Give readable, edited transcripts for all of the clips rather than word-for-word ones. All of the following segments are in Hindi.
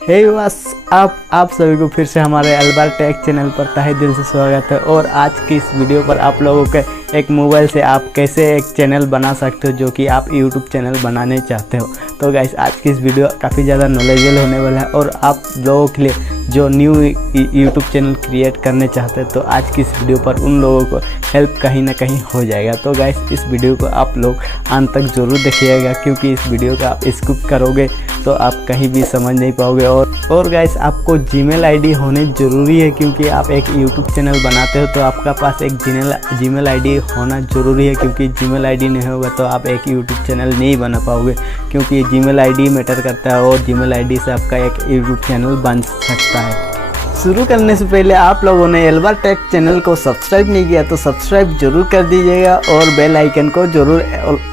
हे बस आप सभी को फिर से हमारे अलबार टेक चैनल पर तहे दिल से स्वागत है। और आज की इस वीडियो पर आप लोगों के एक मोबाइल से आप कैसे एक चैनल बना सकते हो जो कि आप यूट्यूब चैनल बनाने चाहते हो। तो गाइस आज की इस वीडियो काफ़ी ज़्यादा नॉलेजेबल होने वाला है और आप लोगों के लिए जो न्यू यूट्यूब चैनल क्रिएट करने चाहते हैं तो आज की इस वीडियो पर उन लोगों को हेल्प कहीं ना कहीं हो जाएगा। तो गाइस इस वीडियो को आप लोग अंत तक ज़रूर देखिएगा, क्योंकि इस वीडियो का आप स्किप करोगे तो आप कहीं भी समझ नहीं पाओगे। और गाइस आपको जीमेल आईडी होने ज़रूरी है, क्योंकि आप एक यूट्यूब चैनल बनाते हो तो आपका पास एक जीमेल आईडी होना ज़रूरी है, क्योंकि जीमेल आईडी नहीं होगा तो आप एक यूट्यूब चैनल नहीं बना पाओगे, क्योंकि जीमेल आईडी मैटर करता है और जीमेल आईडी से आपका एक यूट्यूब चैनल बन सकता है। शुरू करने से पहले आप लोगों ने अलबार टेक चैनल को सब्सक्राइब नहीं किया तो सब्सक्राइब जरूर कर दीजिएगा और बेल आइकन को जरूर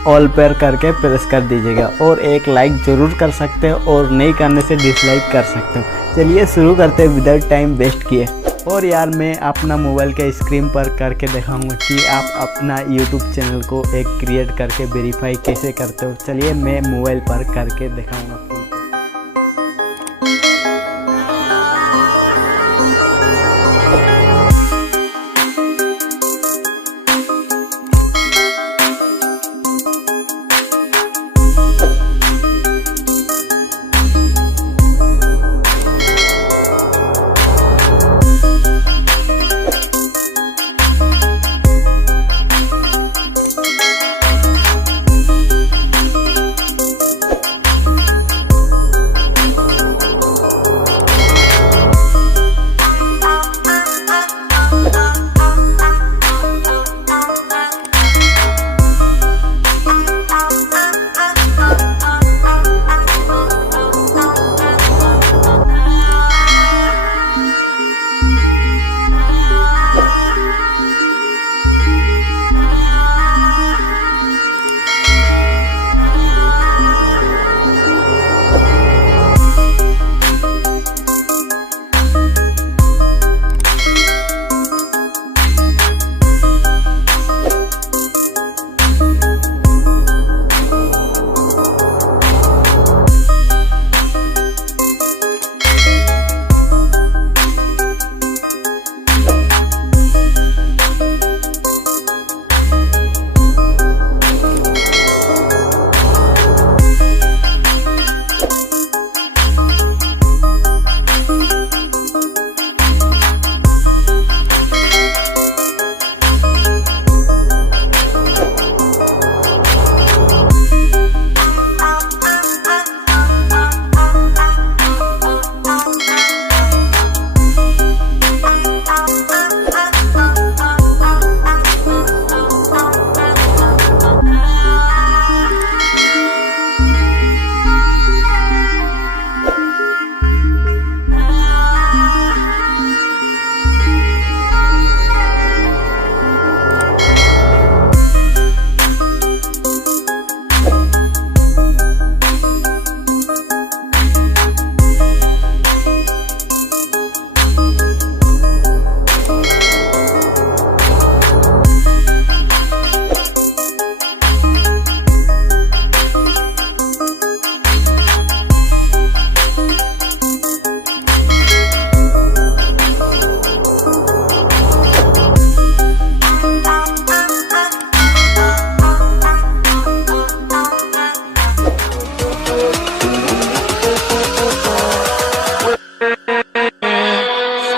ऑल पर करके प्रेस कर दीजिएगा और एक लाइक जरूर कर सकते हो और नहीं करने से डिसलाइक कर सकते हो। चलिए शुरू करते हैं विदाउट टाइम वेस्ट किए। और यार मैं अपना मोबाइल के स्क्रीन पर करके दिखाऊंगा कि आप अपना यूट्यूब चैनल को एक क्रिएट करके वेरीफाई कैसे करते हो। चलिए मैं मोबाइल पर करके दिखाऊंगा।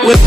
with